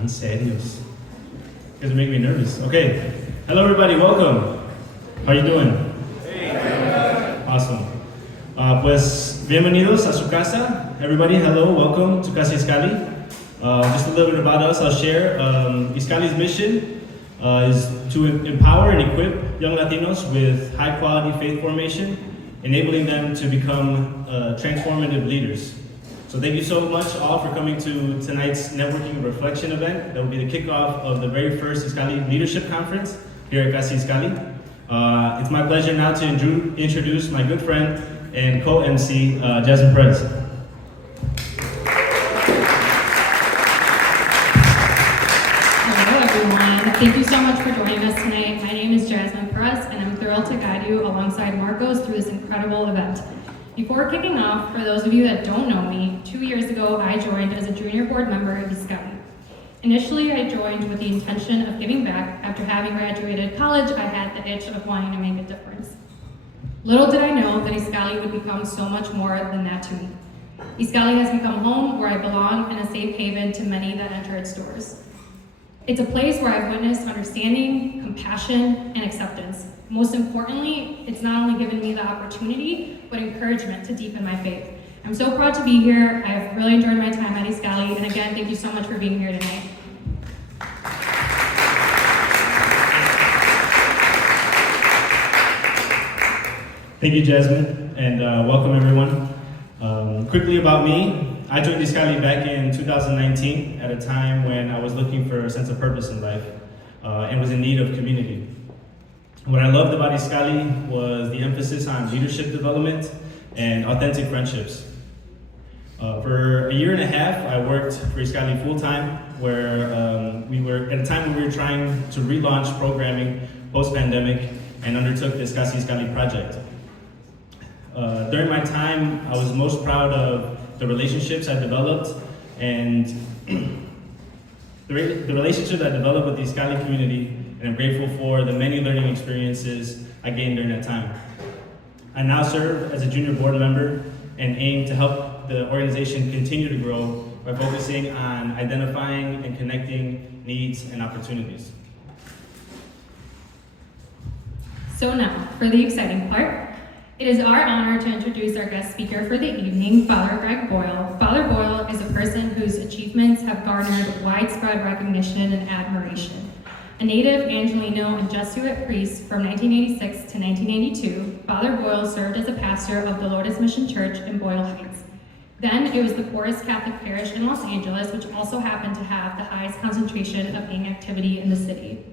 En serios. You guys are making me nervous. Okay. Hello, everybody. Welcome. How are you doing? Hey. Awesome. Pues, bienvenidos a su casa. Everybody, hello. Welcome to Casa Iskali. Just a little bit about us. I'll share. Iskali's mission is to empower and equip young Latinos with high-quality faith formation, enabling them to become transformative leaders. So thank you so much all for coming to tonight's networking reflection event. That will be the kickoff of the very first Iskali Leadership Conference here at Casa Iskali. It's my pleasure now to introduce my good friend and co-MC, Jasmine Perez. Hello everyone. Thank you so much for joining us tonight. My name is Jasmine Perez and I'm thrilled to guide you alongside Marcos through this incredible event. Before kicking off, for those of you that don't know me, 2 years ago I joined as a junior board member of Iskali. Initially, I joined with the intention of giving back. After having graduated college, I had the itch of wanting to make a difference. Little did I know that Iskali would become so much more than that to me. Iskali has become home where I belong and a safe haven to many that enter its doors. It's a place where I've witnessed understanding, compassion, and acceptance. Most importantly, it's not only given me the opportunity, but encouragement to deepen my faith. I'm so proud to be here. I have really enjoyed my time at Iskali, and again, thank you so much for being here tonight. Thank you, Jasmine, and welcome everyone. Quickly about me, I joined Iskali back in 2019 at a time when I was looking for a sense of purpose in life and was in need of community. What I loved about Iskali was the emphasis on leadership development and authentic friendships. For a year and a half, I worked for Iskali full-time, where we were at a time when we were trying to relaunch programming post-pandemic and undertook this Casa Iskali project. During my time, I was most proud of the relationships I developed and the relationship I developed with the Iskali community, and I'm grateful for the many learning experiences I gained during that time. I now serve as a junior board member and aim to help the organization continue to grow by focusing on identifying and connecting needs and opportunities. So now, for the exciting part. It is our honor to introduce our guest speaker for the evening, Father Greg Boyle. Father Boyle is a person whose achievements have garnered widespread recognition and admiration. A native Angelino and Jesuit priest from 1986 to 1982, Father Boyle served as a pastor of Dolores Mission Church in Boyle Heights. Then it was the poorest Catholic parish in Los Angeles, which also happened to have the highest concentration of gang activity in the city.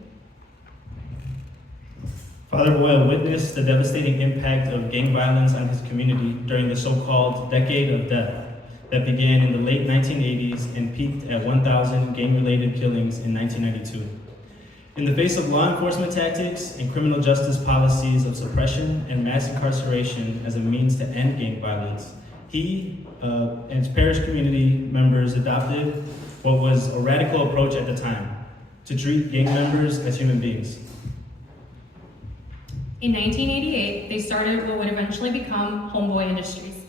Father Boyle witnessed the devastating impact of gang violence on his community during the so-called Decade of Death that began in the late 1980s and peaked at 1,000 gang-related killings in 1992. In the face of law enforcement tactics and criminal justice policies of suppression and mass incarceration as a means to end gang violence, he and his parish community members adopted what was a radical approach at the time, to treat gang members as human beings. In 1988, they started what would eventually become Homeboy Industries,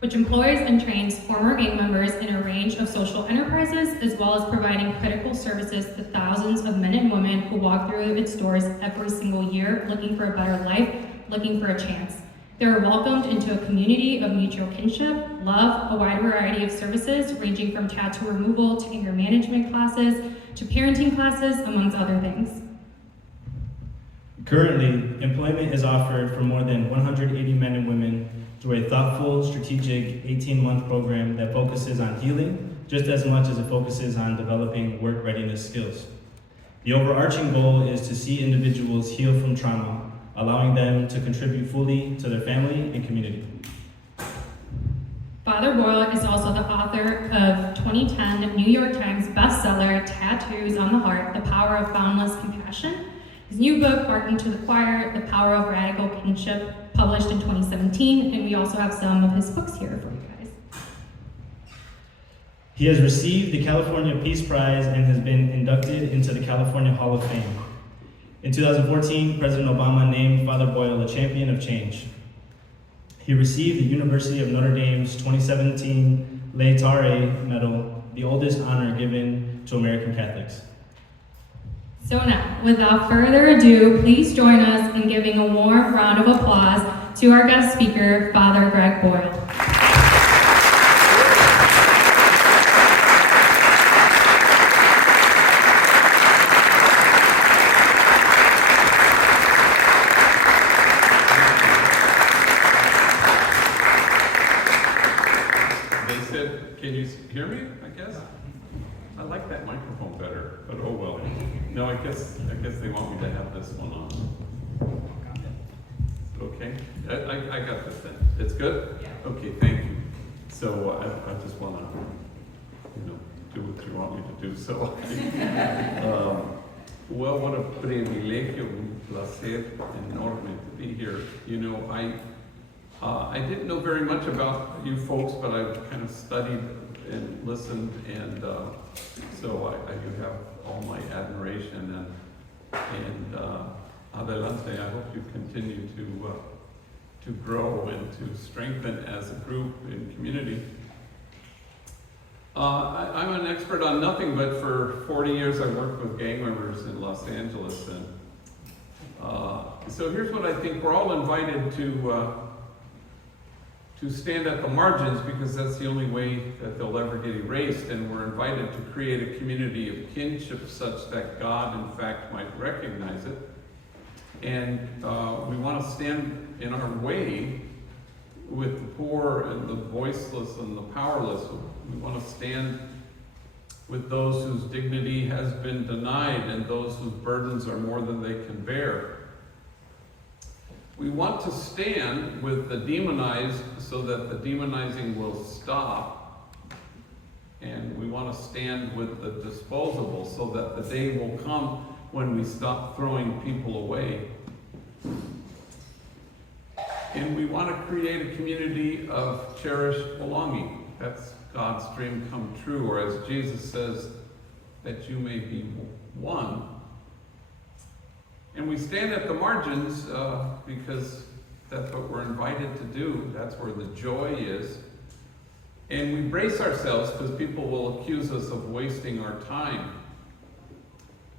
which employs and trains former gang members in a range of social enterprises, as well as providing critical services to thousands of men and women who walk through its doors every single year looking for a better life, looking for a chance. They are welcomed into a community of mutual kinship, love, a wide variety of services ranging from tattoo removal to anger management classes to parenting classes, amongst other things. Currently, employment is offered for more than 180 men and women through a thoughtful, strategic 18-month program that focuses on healing just as much as it focuses on developing work readiness skills. The overarching goal is to see individuals heal from trauma, allowing them to contribute fully to their family and community. Father Boyle is also the author of 2010 New York Times bestseller, Tattoos on the Heart, The Power of Boundless Compassion. His new book, Barking to the Choir, The Power of Radical Kinship, published in 2017, and we also have some of his books here for you guys. He has received the California Peace Prize and has been inducted into the California Hall of Fame. In 2014, President Obama named Father Boyle a champion of change. He received the University of Notre Dame's 2017 Leitare Medal the oldest honor given to American Catholics. So now, without further ado, please join us in giving a warm round of applause to our guest speaker, Father Greg Boyle. Can you hear me, I guess? I like that microphone better, but oh well. No, I guess they want me to have this one on. Okay, I got this then. It's good? Yeah. Okay, thank you. So I just want to, do what you want me to do. So, well, what a privilegio, un placer enorme to be here. I didn't know very much about you folks, but I've kind of studied and listened, and so I do have all my admiration and adelante. I hope you continue to grow and to strengthen as a group and community. I'm an expert on nothing, but for 40 years I worked with gang members in Los Angeles, and so here's what I think. We're all invited to stand at the margins, because that's the only way that they'll ever get erased, and we're invited to create a community of kinship such that God, in fact, might recognize it. And we want to stand in our way with the poor and the voiceless and the powerless. We want to stand with those whose dignity has been denied and those whose burdens are more than they can bear. We want to stand with the demonized so that the demonizing will stop. And we want to stand with the disposable so that the day will come when we stop throwing people away. And we want to create a community of cherished belonging. That's God's dream come true, or as Jesus says, that you may be one. And we stand at the margins because that's what we're invited to do. That's where the joy is. And we brace ourselves because people will accuse us of wasting our time.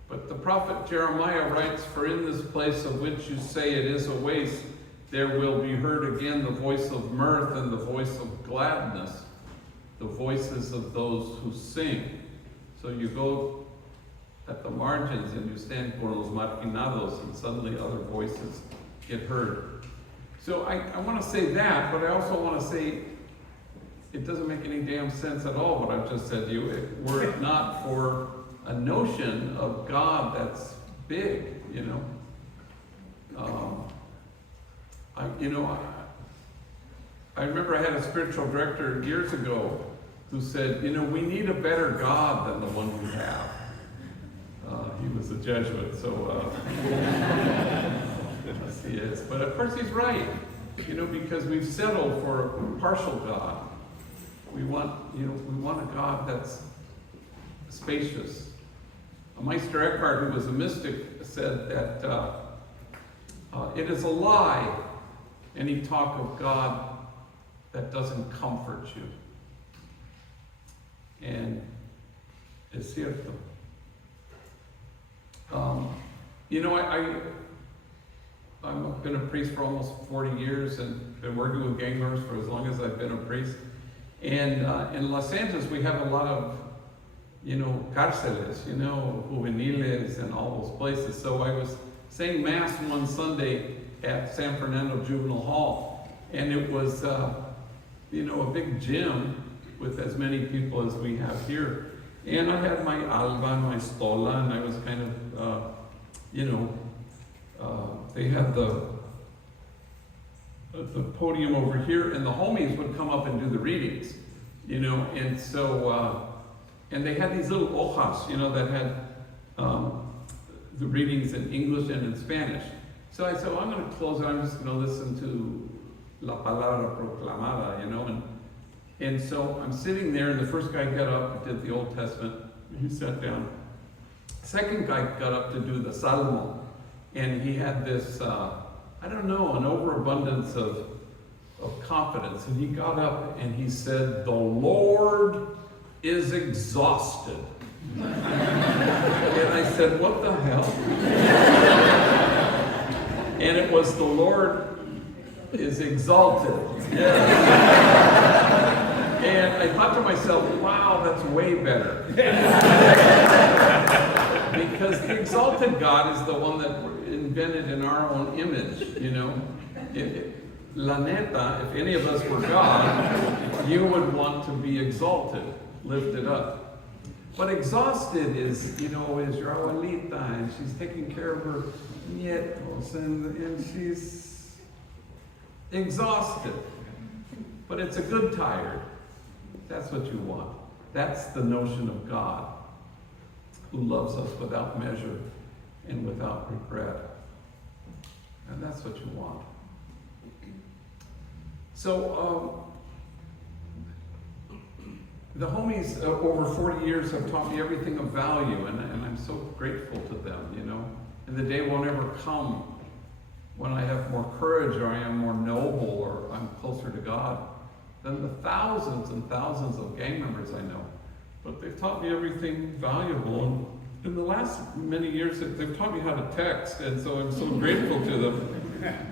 But the prophet Jeremiah writes, "For in this place of which you say it is a waste, there will be heard again the voice of mirth and the voice of gladness, the voices of those who sing." So you go at the margins and you stand por los marginados, and suddenly other voices get heard. So I want to say that, but I also want to say it doesn't make any damn sense at all what I've just said to you. Were it not for a notion of God that's big, I remember I had a spiritual director years ago who said, we need a better God than the one we have. He was a Jesuit, so yes, he is. But of course he's right, because we've settled for a partial God. We want a God that's spacious. Meister Eckhart, who was a mystic, said that it is a lie, any talk of God that doesn't comfort you. And es cierto. I've been a priest for almost 40 years and been working with gang members for as long as I've been a priest. And in Los Angeles, we have a lot of, cárceles, juveniles and all those places. So I was saying Mass one Sunday at San Fernando Juvenile Hall, and it was, a big gym with as many people as we have here. And I had my alba and my stola, and I was kind of, they had the podium over here, and the homies would come up and do the readings, and so, and they had these little hojas, that had the readings in English and in Spanish. So I said, well, I'm going to close it, I'm just going to listen to La Palabra Proclamada, And so I'm sitting there, and the first guy got up and did the Old Testament. He sat down. Second guy got up to do the Salmo, and he had this, an overabundance of confidence. And he got up and he said, "The Lord is exhausted. And I said, what the hell? And it was, the Lord is exalted. Yeah. And I thought to myself, wow, that's way better. Because the exalted God is the one that invented in our own image, you know. La neta, if any of us were God, you would want to be exalted, lifted up. But exhausted is, you know, is your abuelita, and she's taking care of her nietos, and she's exhausted. But it's a good tired. That's what you want. That's the notion of God, who loves us without measure and without regret. And that's what you want. So, the homies over 40 years have taught me everything of value, and I'm so grateful to them, you know. And the day won't ever come when I have more courage, or I am more noble, or I'm closer to God than the thousands and thousands of gang members I know. But they've taught me everything valuable. And in the last many years, they've taught me how to text, and so I'm so grateful to them,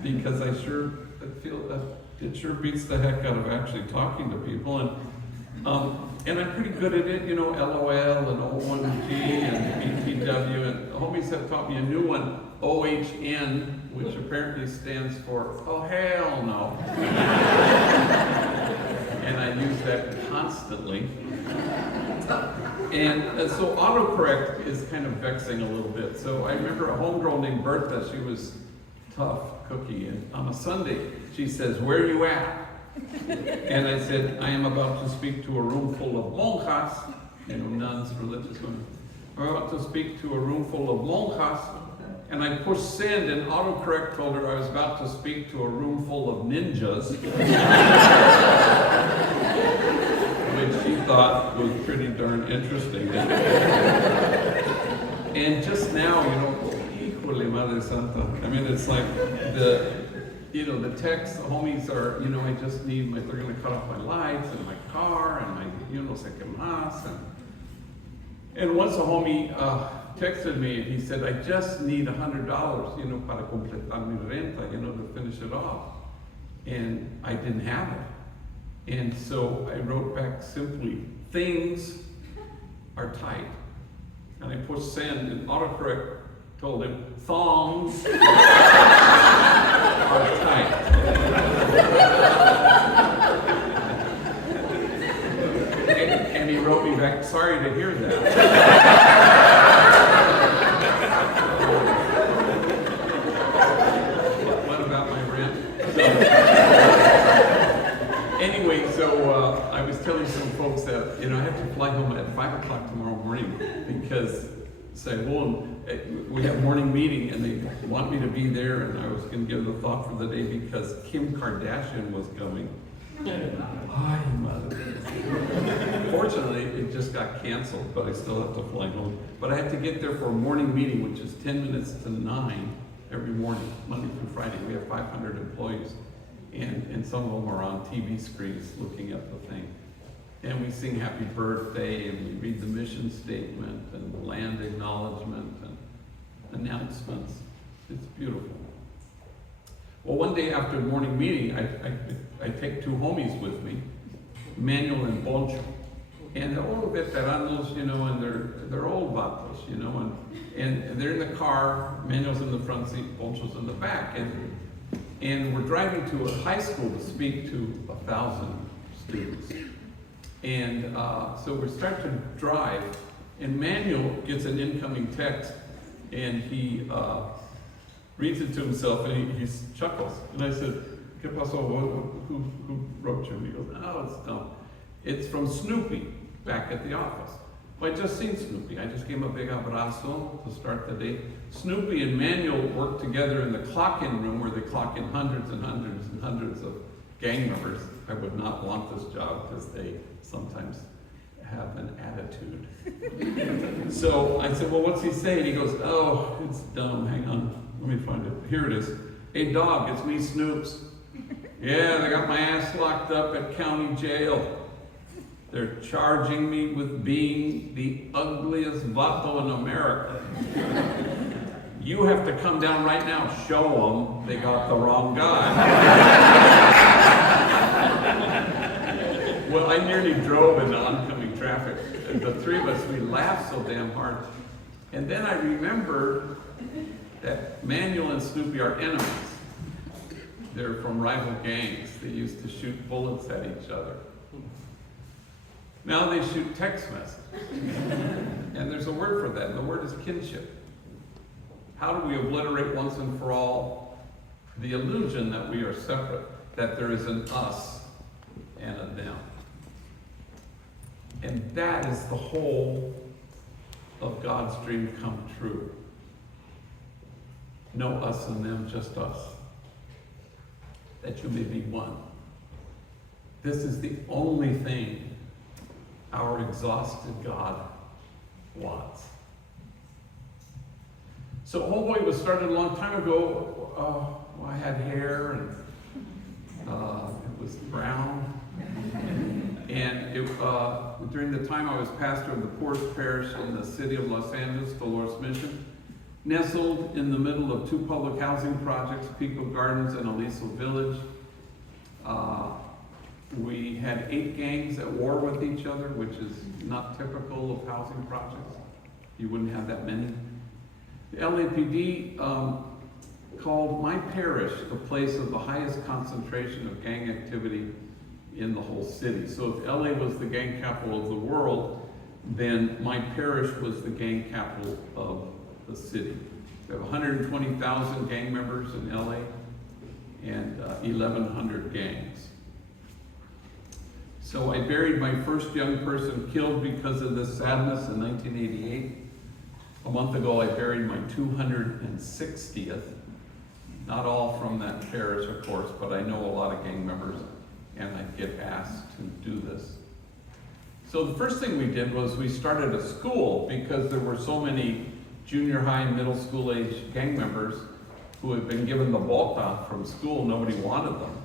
because I feel that it sure beats the heck out of actually talking to people. And I'm pretty good at it, you know, LOL and O1G and BTW, and the homies have taught me a new one, OHN, which apparently stands for, oh hell no. And I use that constantly. And so autocorrect is kind of vexing a little bit. So I remember a homegirl named Bertha, she was tough cookie, and on a Sunday, she says, where are you at? And I said, I am about to speak to a room full of monjas, you know, nuns, religious women. I'm about to speak to a room full of monjas, and I pushed send, and autocorrect told her I was about to speak to a room full of ninjas, which she thought was pretty darn interesting. And just now, you know, híjole madre santa, I mean, it's like the text, the homies are, you know, I just need they're gonna cut off my lights and my car and my, you know, sé qué más. And once a homie texted me, and he said, I just need $100, you know, para completar mi renta, you know, to finish it off. And I didn't have it. And so I wrote back simply, things are tight. And I pushed send, and autocorrect told him, thongs are tight. And he wrote me back, sorry to hear that. What about my rent? Anyway, so I was telling some folks that, you know, I have to fly home at 5 o'clock tomorrow morning, because we have morning meeting, and they want me to be there, and I was going to give the thought for the day because Kim Kardashian was coming. Hi, mother. Fortunately, it just got canceled, but I still have to fly home. But I have to get there for a morning meeting, which is 10 minutes to 9 every morning, Monday through Friday. We have 500 employees, and some of them are on TV screens looking at the thing. And we sing happy birthday, and we read the mission statement and land acknowledgement and announcements. It's beautiful. Well, one day after the morning meeting, I take two homies with me, Manuel and Poncho. And they're all veteranos, you know, and they're old vatos, you know, and they're in the car, Manuel's in the front seat, Poncho's in the back. And we're driving to a high school to speak to 1,000 students. And so we start to drive, and Manuel gets an incoming text, and he reads it to himself, and he chuckles. And I said, ¿Qué pasó? Who wrote you? And he goes, oh, it's dumb. It's from Snoopy, back at the office. Well, I just seen Snoopy. I just gave him a big abrazo to start the day. Snoopy and Manuel work together in the clock-in room, where they clock in hundreds and hundreds and hundreds of gang members. I would not want this job, because they sometimes have an attitude. So I said, well, what's he saying? He goes, oh, it's dumb. Hang on, let me find it. Here it is. Hey, dog, it's me, Snoops. Yeah, they got my ass locked up at county jail. They're charging me with being the ugliest vato in America. You have to come down right now, show them they got the wrong guy. Well, I nearly drove into oncoming traffic. The three of us, we laughed so damn hard. And then I remembered that Manuel and Snoopy are enemies. They're from rival gangs. They used to shoot bullets at each other. Now they shoot text messages. And there's a word for that, and the word is kinship. How do we obliterate once and for all the illusion that we are separate, that there is an us and a them? And that is the whole of God's dream come true. No us and them, just us. That you may be one. This is the only thing our exhausted God wants. So Homeboy was started a long time ago. I had hair and it was brown. And during the time I was pastor of the poorest parish in the city of Los Angeles, Dolores Mission, nestled in the middle of two public housing projects, Pico Gardens and Aliso Village. We had 8 gangs at war with each other, which is not typical of housing projects. You wouldn't have that many. The LAPD called my parish the place of the highest concentration of gang activity in the whole city. So if LA was the gang capital of the world, then my parish was the gang capital of the city. We have 120,000 gang members in LA and 1,100 gangs. So I buried my first young person killed because of this sadness in 1988. A month ago I buried my 260th. Not all from that parish, of course, but I know a lot of gang members and I get asked to do this. So the first thing we did was we started a school because there were so many junior high and middle school age gang members who had been given the bolt off from school. Nobody wanted them.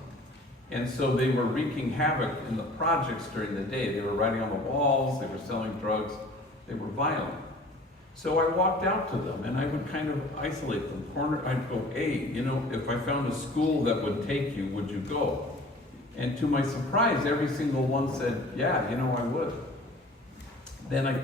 And so they were wreaking havoc in the projects during the day. They were writing on the walls, they were selling drugs, they were violent. So I walked out to them and I would kind of isolate them. I'd go, hey, you know, if I found a school that would take you, would you go? And to my surprise, every single one said, yeah, you know, I would. Then I